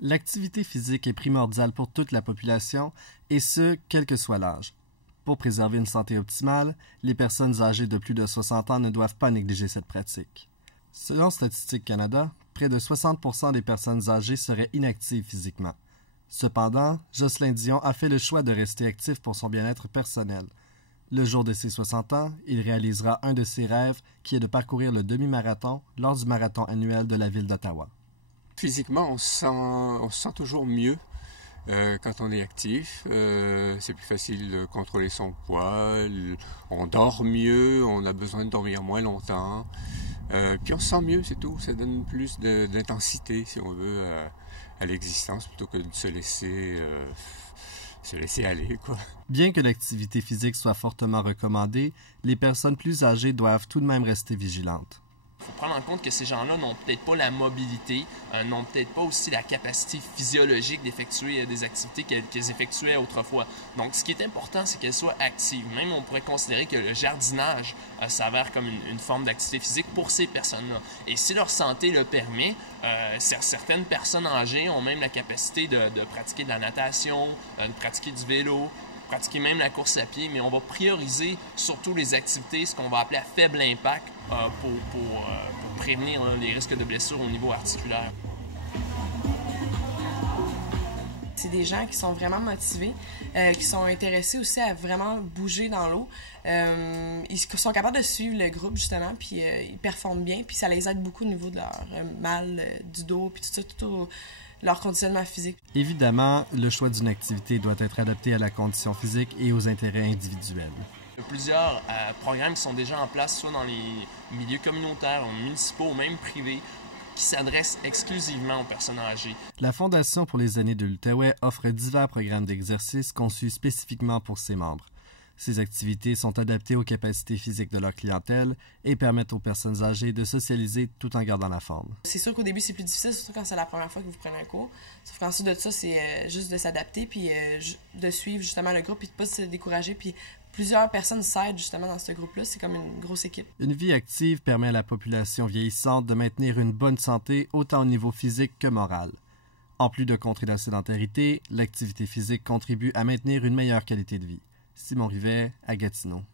L'activité physique est primordiale pour toute la population, et ce, quel que soit l'âge. Pour préserver une santé optimale, les personnes âgées de plus de 60 ans ne doivent pas négliger cette pratique. Selon Statistique Canada, près de 60% des personnes âgées seraient inactives physiquement. Cependant, Jocelyn Dion a fait le choix de rester actif pour son bien-être personnel. Le jour de ses 60 ans, il réalisera un de ses rêves, qui est de parcourir le demi-marathon lors du marathon annuel de la ville d'Ottawa. Physiquement, on se sent toujours mieux quand on est actif. C'est plus facile de contrôler son poids, on dort mieux, on a besoin de dormir moins longtemps. Puis on se sent mieux, c'est tout. Ça donne plus d'intensité, si on veut, à l'existence, plutôt que de se laisser aller, quoi. Bien que l'activité physique soit fortement recommandée, les personnes plus âgées doivent tout de même rester vigilantes. Il faut prendre en compte que ces gens-là n'ont peut-être pas la mobilité, n'ont peut-être pas aussi la capacité physiologique d'effectuer des activités qu'elles effectuaient autrefois. Donc, ce qui est important, c'est qu'elles soient actives. Même, on pourrait considérer que le jardinage s'avère comme une forme d'activité physique pour ces personnes-là. Et si leur santé le permet, certaines personnes âgées ont même la capacité de pratiquer de la natation, de pratiquer du vélo, pratiquer même la course à pied, mais on va prioriser surtout les activités, ce qu'on va appeler à faible impact, pour prévenir les risques de blessures au niveau articulaire. C'est des gens qui sont vraiment motivés, qui sont intéressés aussi à vraiment bouger dans l'eau. Ils sont capables de suivre le groupe, justement, puis ils performent bien, puis ça les aide beaucoup au niveau de leur mal du dos, puis tout ça, leur conditionnement physique. Évidemment, le choix d'une activité doit être adapté à la condition physique et aux intérêts individuels. Il y a plusieurs programmes qui sont déjà en place, soit dans les milieux communautaires, municipaux ou même privés, qui s'adressent exclusivement aux personnes âgées. La Fondation pour les aînés de l'Outaouais offre divers programmes d'exercice conçus spécifiquement pour ses membres. Ces activités sont adaptées aux capacités physiques de leur clientèle et permettent aux personnes âgées de socialiser tout en gardant la forme. C'est sûr qu'au début, c'est plus difficile, surtout quand c'est la première fois que vous prenez un cours. Sauf qu'ensuite de ça, c'est juste de s'adapter, puis de suivre justement le groupe, puis de ne pas se décourager. Puis plusieurs personnes s'aident justement dans ce groupe-là. C'est comme une grosse équipe. Une vie active permet à la population vieillissante de maintenir une bonne santé autant au niveau physique que moral. En plus de contrer la sédentarité, l'activité physique contribue à maintenir une meilleure qualité de vie. Simon Rivet, à Gatineau.